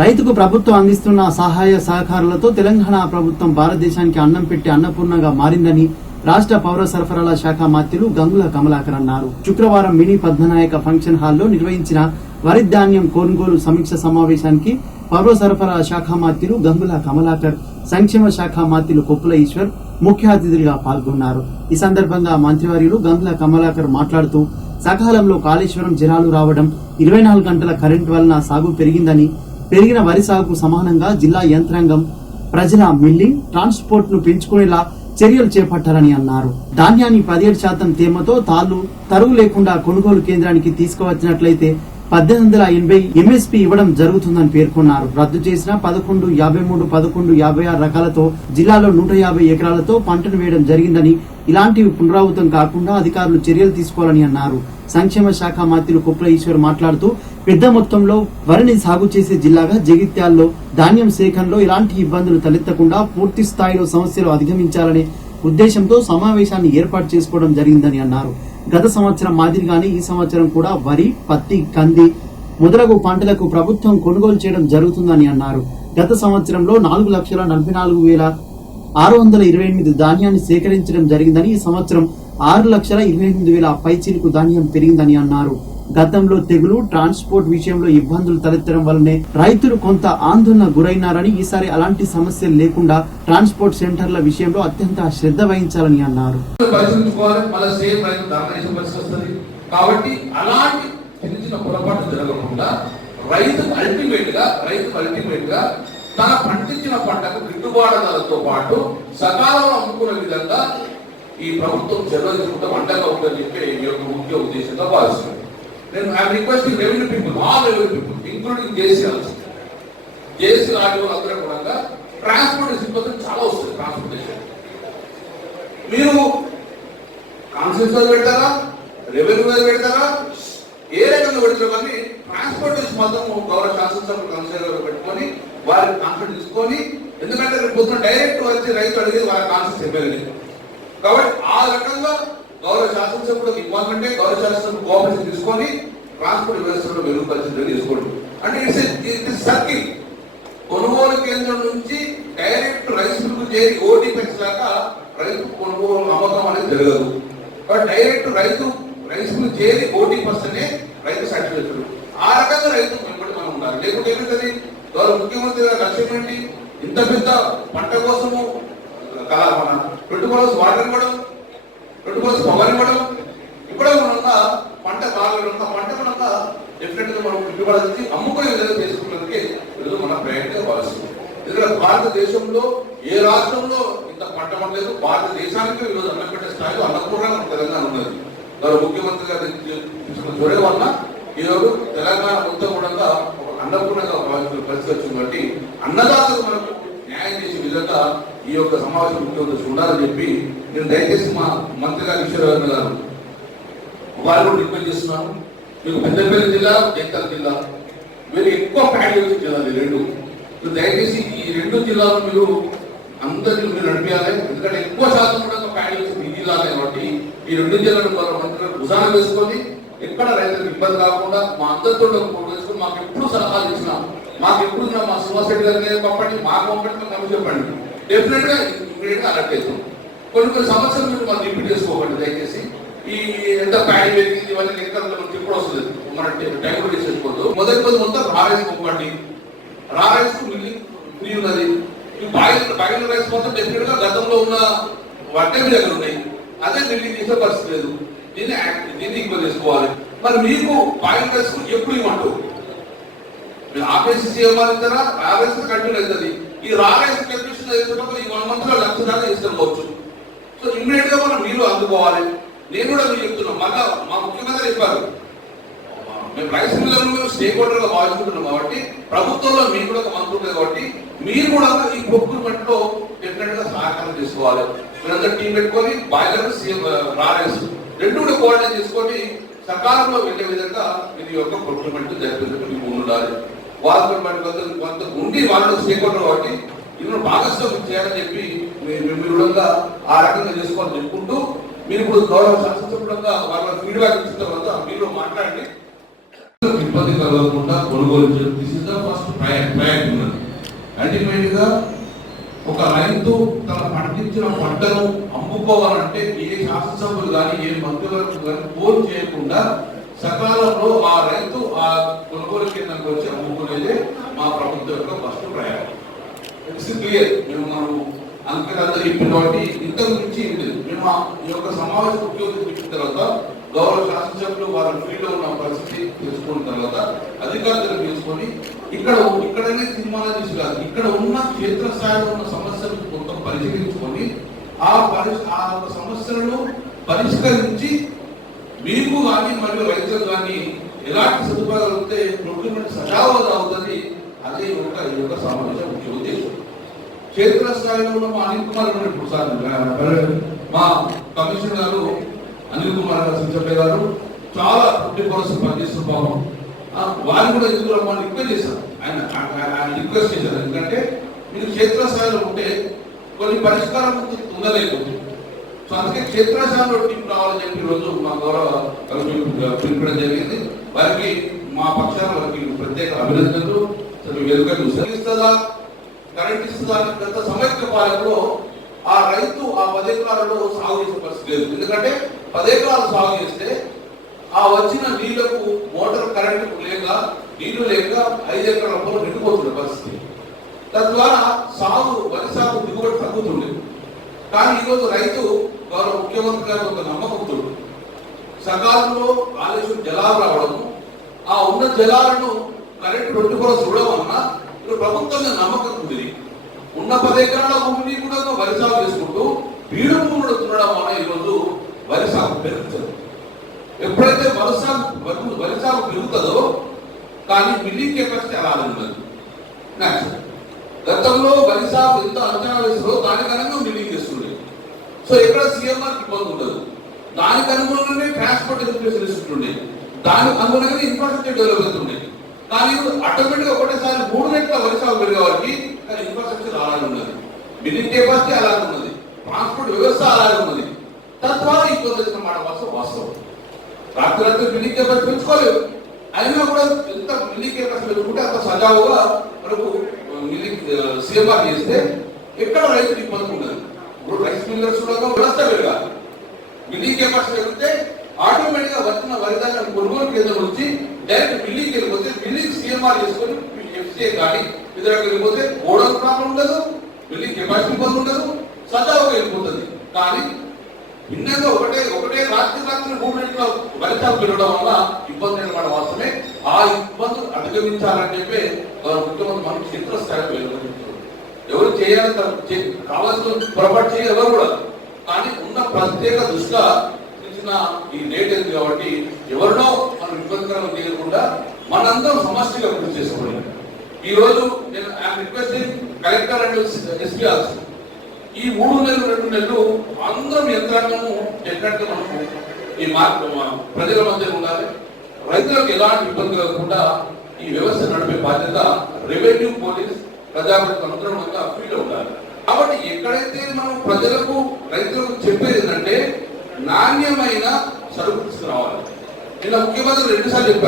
రైతుకు ప్రభుత్వం అందిస్తున్న సహాయ సహకారాలతో తెలంగాణ ప్రభుత్వం భారతదేశానికి అన్నం పెట్టి అన్నపూర్ణగా మారిందని రాష్ట్ర పౌర సరఫరాల శాఖ మాత్యులు గంగుల కమలాకర్ అన్నారు. శుక్రవారం మినీ పద్మనాయక ఫంక్షన్ హాల్లో నిర్వహించిన వరి ధాన్యం కొనుగోలు సమీక్ష సమావేశానికి పౌర సరఫరాల శాఖ మాత్యులు గంగుల కమలాకర్ సంక్షేమ శాఖ మాత్రులు కొప్పుల ఈశ్వర్ ముఖ్య అతిథులుగా పాల్గొన్నారు. ఈ సందర్భంగా మంత్రివర్యులు గంగుల కమలాకర్ మాట్లాడుతూ సకాలంలో కాళేశ్వరం జలాలు రావడం ఇరవై నాలుగు గంటల కరెంటు వలన సాగు పెరిగిందని పెరిగిన వరి సాగుకు సమానంగా జిల్లా యంత్రాంగం ప్రజల మిల్లింగ్ ట్రాన్స్పోర్ట్ను పెంచుకునేలా చర్యలు చేపట్టాలని అన్నారు. ధాన్యాన్ని పదిహేడు శాతం తేమతో తాళ్ళు తరువు లేకుండా కొనుగోలు కేంద్రానికి తీసుకువచ్చినట్లయితే పద్దెనిమిది వందల ఎనభై ఎంఎస్పీ ఇవ్వడం జరుగుతుందని పేర్కొన్నారు. రద్దు చేసిన పదకొండు యాభై మూడు పదకొండు యాభై ఆరు రకాలతో జిల్లాలో నూట యాభై ఎకరాలతో పంటను వేయడం జరిగిందని ఇలాంటివి పునరావృతం కాకుండా అధికారులు చర్యలు తీసుకోవాలని అన్నారు. సంక్షేమ శాఖ మంత్రులు కుప్ల ఈశ్వర్ మాట్లాడుతూ పెద్ద మొత్తంలో వరిని సాగు చేసే జిల్లాగా జగిత్యాల్లో ధాన్యం సేకరణలో ఇలాంటి ఇబ్బందులు తలెత్తకుండా పూర్తి స్థాయిలో సమస్యలు అధిగమించాలనే ఉద్దేశంతో సమావేశాన్ని ఏర్పాటు చేసుకోవడం జరిగిందని అన్నారు. గత సంవత్సరం మాదిరిగానే ఈ సంవత్సరం కూడా వరి పత్తి కంది మొదలగు పంటలకు ప్రభుత్వం కొనుగోలు చేయడం జరుగుతుందని అన్నారు. గత సంవత్సరంలో నాలుగు లక్షల నలభై నాలుగు వేల ఆరు వందల ఇరవై ఎనిమిది ధాన్యాన్ని సేకరించడం జరిగిందని ఈ సంవత్సరం ఆరు లక్షల ఇరవై ఎనిమిది వేల పైచీలకు ధాన్యం పెరిగిందని అన్నారు. గతంలో తెగులు ట్రాన్స్పోర్ట్ విషయంలో ఇబ్బందులు తలెత్తడం వల్లనే రైతులు కొంత ఆందోళన గురైనారని ఈసారి అలాంటి సమస్యలు లేకుండా ట్రాన్స్పోర్ట్ సెంటర్ల విషయంలో అత్యంత శ్రద్ధ వహించాలని అన్నారు. కాబట్టి అలాంటి చిన్న చిన్న పొరపాటు జరగకుండా రైతు అల్టిమేట్గా రైతు అల్టిమేట్గా తన పండించిన పంటకు గిట్టుబాటు ధరతో పాటు సకాలంలో అమ్ముకునే విధంగా ఈ ప్రభుత్వం చర్యలు తీసుకుంటే వంటగా ఉందని చెప్పి ఈ యొక్క ముఖ్య ఉద్దేశంగా భావిస్తుంది నేను I'm requesting revenue people all revenue people including JC also JC RDO అందరూ కూడా ట్రాన్స్పోర్టేషన్ కోసం చాలా వస్తుంది ట్రాన్స్పోర్టేషన్ మీరు కాన్సెన్స్లో పెడతారా? రెవెన్యూ మీద పెడతారా? ఏ రకంగా పెడతారు కానీ ట్రాన్స్పోర్టేషన్ మాత్రం గౌరవ శాసనసభ కన్సర్న్ పెట్టుకొని వారి కాన్ఫిడెన్స్ తీసుకొని ఎందుకంటే రేపు పొద్దున డైరెక్ట్ వచ్చి రైతు అడిగేది వారి కాన్సెన్స్ ఎమ్మెల్యే కాబట్టి ఆ రకంగా ఇవ్వాలంటే గౌరవ శాస్త్రం కోఆపరేషన్ తీసుకొని ట్రాన్స్పోర్ట్ వ్యవస్థలో మెరుగుపరిచిన తీసుకోండి. అంటే ఇట్స్ ఇట్స్ సర్కిల్. కొనుగోలు కేంద్రం నుంచి డైరెక్ట్ రైతులకు చేరి ఓటీపెక్స్ దాకా రైతు కొనుగోలు అమ్మకం అనేది జరగదు. కాబట్టి డైరెక్ట్ రైతు రైతులు చేరి ఓటీ పర్సనే రైతు సాటిస్ఫాక్షన్ ఆ రకంగా రైతు వెంబడి మనం ఉండాలి. లేకుంటే ఏమిటది గౌరవ ముఖ్యమంత్రి గారి లక్ష్యం ఏంటి? ఇంత పెద్ద పంట కోసము కా- మన పెట్టుబడి వాటర్ ఇవ్వడం పెట్టుబడి పవర్ ఇవ్వడం ఇప్పుడే మనంతా పంట బాగా పంట మనంతా డెఫినెట్గా మనం పెట్టుబడి అమ్ముకునే విధంగా చేసుకున్నందుకే ఈరోజు మన ప్రయాణంగా భావిస్తుంది ఎందుకంటే భారతదేశంలో ఏ రాష్ట్రంలో ఇంత పంట పండలేదు భారతదేశానికి ఈరోజు అన్నం పెట్టే స్థాయిలో అన్నపూర్ణ మన తెలంగాణ ఉన్నది. గౌరవ ముఖ్యమంత్రి గారు తీసుకున్న చొరవ వల్ల ఈరోజు తెలంగాణ మొత్తం కూడా ఒక అన్నపూర్ణంగా భావించిన పరిస్థితి వచ్చింది కాబట్టి అన్నదాతలు మనకు న్యాయం చేసే విధంగా ఈ యొక్క సమావేశం ముఖ్యమంత్రి ఉండాలని చెప్పి నేను దయచేసి మా మంత్రి గారు ఈశ్వరరావు గారు వారు కూడా రిక్వెస్ట్ చేస్తున్నాను మీకు పెద్దపల్లి జిల్లా జంకల్ జిల్లా. మీరు ఎక్కువ ప్యాడీ వచ్చే జిల్లాలు రెండు. మీరు దయచేసి ఈ రెండు జిల్లాలు మీరు అందరికీ మీరు నడిపించాలి ఎందుకంటే ఎక్కువ శాతం కూడా ప్యాడీ మీ జిల్లాలే కాబట్టి ఈ రెండు జిల్లాలు వారు మంత్రులు భుజాన వేసుకొని ఎక్కడ రైతులకు ఇబ్బంది కాకుండా మా అందరితో వేసుకొని మాకు ఎప్పుడు సలహాలు ఇచ్చినా మాకు ఎప్పుడు మా సుభాష్ గారిని పంపండి మాకు పంపండి మాకు చెప్పండి డెఫినెట్గా అలర్ట్ అవుతాం కొన్ని కొన్ని సమస్యలు మీరు మనం రిపీట్ చేసుకోకండి దయచేసి. ఈ ఎంత ప్యాడింగ్ పెరిగింది ఇవన్నీ లెక్కలు మనకి ఎప్పుడు వస్తుంది? మన టైం కూడా చేసుకోవద్దు మొదటి రోజు మొత్తం రారైస్ పంపండి రారైస్ మిల్లింగ్ ఫ్రీ ఉన్నది. ఈ బాయిల్ బాయిల్ రైస్ మొత్తం డెఫినెట్గా గతంలో ఉన్న వడ్డే మీ దగ్గర ఉన్నాయి. అదే మిల్లింగ్ చేసే పరిస్థితి లేదు. దీన్ని దీన్ని ఇంకో చేసుకోవాలి. మరి మీకు బాయిల్ రైస్ ఎప్పుడు ఇవ్వండు మీరు ఆపేసి సీఎం ఇస్తారా? రారైస్ కంటిన్యూ అవుతుంది. ఈ రారైస్ కండిషన్ అయినప్పుడు ఈ వన్ మంత్లో లక్ష దాకా తీసుకోవచ్చు సో ఇమ్మీడియట్గా మనం మీరు అందుకోవాలి. నేను కూడా మీరు చెప్తున్నాం. మళ్ళా మా ముఖ్యమంత్రి చెప్పారు. మేము రైస్ మిల్లర్లు మేము స్టేక్ హోల్డర్గా భావించుకుంటున్నాం కాబట్టి ప్రభుత్వంలో మీరు కూడా ఒక మంత్రి ఉంటుంది కాబట్టి మీరు కూడా ఈ ప్రొక్యూర్మెంట్లో డెఫినెట్ సహకారం చేసుకోవాలి. మీరందరూ టీం పెట్టుకొని బాయిలర్ సీఎం రారైస్ రెండు కూడా కోఆర్డినేట్ చేసుకొని సకాలంలో వెళ్ళే విధంగా ఇది యొక్క ప్రొక్యూర్మెంట్ జరిపేందుకు మీకు ఉండాలి. వాళ్ళతో మరి కొంత ఉండి వాళ్ళు స్టేక్ హోల్డర్ కాబట్టి ఇందులో భాగస్వామ్యం చేయాలని చెప్పి మీరు మీరు కూడా ఆ రకంగా చేసుకోవాలని చెప్పుకుంటూ మీరు ఇప్పుడు గౌరవ శాసనసభ్యులంగా వాళ్ళ ఫీడ్బ్యాక్ ఇచ్చిన తర్వాత మీరు మాట్లాడండి. ఇబ్బంది కలగకుండా కొనుగోలు చేయడం this is the first priority ఉన్నది అల్టిమేట్గా ఒక రైతు తన పండించిన పంటను అమ్ముకోవాలంటే ఏ శాసనసభ్యులు కానీ ఏ మంత్రివర్గం కానీ ఫోన్ చేయకుండా సకాలంలో ఆ రైతు ఆ కొనుగోలు కేంద్రానికి వచ్చి అమ్ముకునేదే మా ప్రభుత్వం యొక్క ఫస్ట్ ప్రయాణం ఇట్స్ క్లియర్ మేము మనం అంతకంతా అందరూ చెప్పిన కాబట్టి ఇంతకు మించి మేము ఈ యొక్క సమావేశ ఉద్యోగం చెప్పిన తర్వాత గౌరవ శాసనసభ్యులు వారి ఫీల్డ్ ఉన్న పరిస్థితి తెలుసుకున్న తర్వాత అధికారులు తెలుసుకొని ఇక్కడ ఇక్కడనే తీర్మానం తీసుకురాదు కాదు ఇక్కడ ఉన్న క్షేత్రస్థాయిలో ఉన్న సమస్యలు మొత్తం పరిశీలించుకొని ఆ పరి ఆ యొక్క సమస్యలను పరిష్కరించి మీకు కానీ మరియు రైతులకు కానీ ఎలాంటి సదుపాయాలు ఉంటే ప్రొక్యూర్మెంట్ సజావుగా అవుతుంది అదే ఒక యొక్క ఈ యొక్క సమావేశం ముఖ్య క్షేత్ర క్షేత్రస్థాయిలో ఉన్న మా అనిల్ కుమార్ గారు ఇప్పుడు సార్ మా కమిషనర్ గారు అనిల్ కుమార్ గారు సించప్ప గారు చాలా ట్వంటీ ఫోర్స్ పనిచేస్తున్న పాపం. వారిని కూడా ఎందుకు రమ్మని రిక్వెస్ట్ చేశారు? ఆయన ఆయన- రిక్వెస్ట్ చేశారు. ఎందుకంటే మీరు క్షేత్రస్థాయిలో ఉంటే కొన్ని పరిష్కారం ఉండలేకపోతుంది సో అందుకే క్షేత్రస్థాయిలో టీం రావాలని చెప్పి ఈరోజు రోజు మా గౌరవ పిలిపడం జరిగింది. వారికి మా పక్షాన వారికి ప్రత్యేక అభినందనలు. అసలు వెలుగా ఇస్తుందా కరెంట్ ఇస్తుందా గత సమైక్య పాలనలో ఆ రైతు ఆ పదెకరాలలో సాగు చేసే పరిస్థితి లేదు. ఎందుకంటే పదెకరాలు సాగు చేస్తే ఆ వచ్చిన నీళ్ళకు మోటార్ కరెంటు లేక నీళ్ళు లేక ఐదు ఎకరాల పొలం నిండిపోతున్న పరిస్థితి. తద్వారా సాగు వరి సాగు దిగుబడి తగ్గుతుండే కానీ ఈరోజు రైతు గౌరవ ముఖ్యమంత్రి గారి ఒక నమ్మకంతో సకాలంలో కాళేశ్వరం జలాలు రావడము ఆ ఉన్న జలాలను కరెంటు రెండు కూడా చూడడం వలన ఇప్పుడు ప్రభుత్వం మీద నమ్మకం ఉంది. ఉన్న పది ఎకరాల భూమిని కూడా వరి సాగు చేసుకుంటూ బీడు భూములు తినడం వలన ఈరోజు వరి సాగు పెరుగుతుంది. ఎప్పుడైతే వరి సాగు వరి- సాగు పెరుగుతుందో కానీ బిల్డింగ్ కెపాసిటీ అలా ఉన్నది గతంలో వరి సాగు ఎంత అంచనా వేస్తుందో దానికి అనుగుణంగా బిల్డింగ్ చేస్తుండే. సో ఎక్కడ సీఎంఆర్ ఇబ్బంది ఉండదు. దానికి అనుగుణంగానే ట్రాన్స్పోర్ట్ ఎడ్యుకేషన్ ఇస్తుండే దానికి అనుగుణంగానే ఇన్ఫ్రాస్ట్రక్చర్ డెవలప్ అవుతుండే. కానీ ఆటోమేటిక్ ఒకటేసారి మూడు రెట్ల వరి సాగు పెరిగే వారికి కానీ ఇన్ఫ్రాస్ట్రక్చర్ అలాగే ఉన్నది. బిల్డింగ్ కెపాసిటీ అలాగే ఉన్నది. ట్రాన్స్పోర్ట్ వ్యవస్థ అలాగే ఉన్నది. తద్వారా ఇబ్బంది వచ్చిన మాట వాస్తవం వాస్తవం. రాత్రి రాత్రి బిల్డింగ్ కెపాసిటీ పెంచుకోలేదు అయినా కూడా ఎంత బిల్డింగ్ కెపాసిటీ పెంచుకుంటే అంత సజావుగా మనకు బిల్డింగ్ సీఎంఆర్ చేస్తే ఎక్కడ రైతులు ఇబ్బంది ఉండదు. ఇప్పుడు రైస్ మిల్లర్స్ కూడా వ్యవస్థ పెరగాలి. బిల్డింగ్ కెపాసిటీ పెరిగితే ఆటోమేటిక్గా వచ్చిన వరిధాన్యం కొనుగోలు కేంద్రం నుంచి డైరెక్ట్ బిల్డింగ్ వెళ్ళిపోతే బిల్డింగ్ సీఎంఆర్ చేసుకొని ఎఫ్సీఏ కానీ ఇద్దరు వెళ్ళిపోతే గోడౌన్ ప్రాబ్లం ఉండదు బిల్డింగ్ కెపాసిటీ ఇబ్బంది ఉండదు సజావుగా వెళ్ళిపోతుంది. కానీ భిన్నంగా ఒకటే ఒకటే రాత్రి రాత్రి మూడు రెట్ల ఫలితాలు పెరగడం వల్ల ఇబ్బంది అనమాట వాస్తవమే ఆ ఇబ్బందులు అధిగమించాలని చెప్పి గౌరవ ముఖ్యమంత్రి మనం క్షేత్రస్థాయికి వెలువరించారు ఎవరు చేయాలి కావాల్సిన పొరపాటు చేయాలి ఎవరు కూడా. కానీ ఉన్న ప్రత్యేక దృష్ట్యా ఇచ్చిన ఈ డేట్ కాబట్టి ఎవరినో మనం ఇబ్బందికరంగా చేయకుండా మనందరం సమస్యగా కృషి చేసుకోవాలి. ఈ రోజు నేను I'm requesting collector and SP ఈ మూడు నెలలు రెండు నెలలు అందరం యంత్రాంగము ఎక్కడికి మనము ఈ మార్పు ప్రజల మధ్య ఉండాలి. రైతులకు ఎలాంటి ఇబ్బంది లేకుండా ఈ వ్యవస్థ నడిపే బాధ్యత రెవెన్యూ పోలీస్ ప్రజాప్రతినిధులు అనుగుణంగా ఫీల్ ఉండాలి. కాబట్టి ఎక్కడైతే మనం ప్రజలకు రైతులకు చెప్పేది ఏంటంటే నాణ్యమైన సరుకు తీసుకురావాలి. నిన్న ముఖ్యమంత్రి రెండుసార్లు చెప్పారు.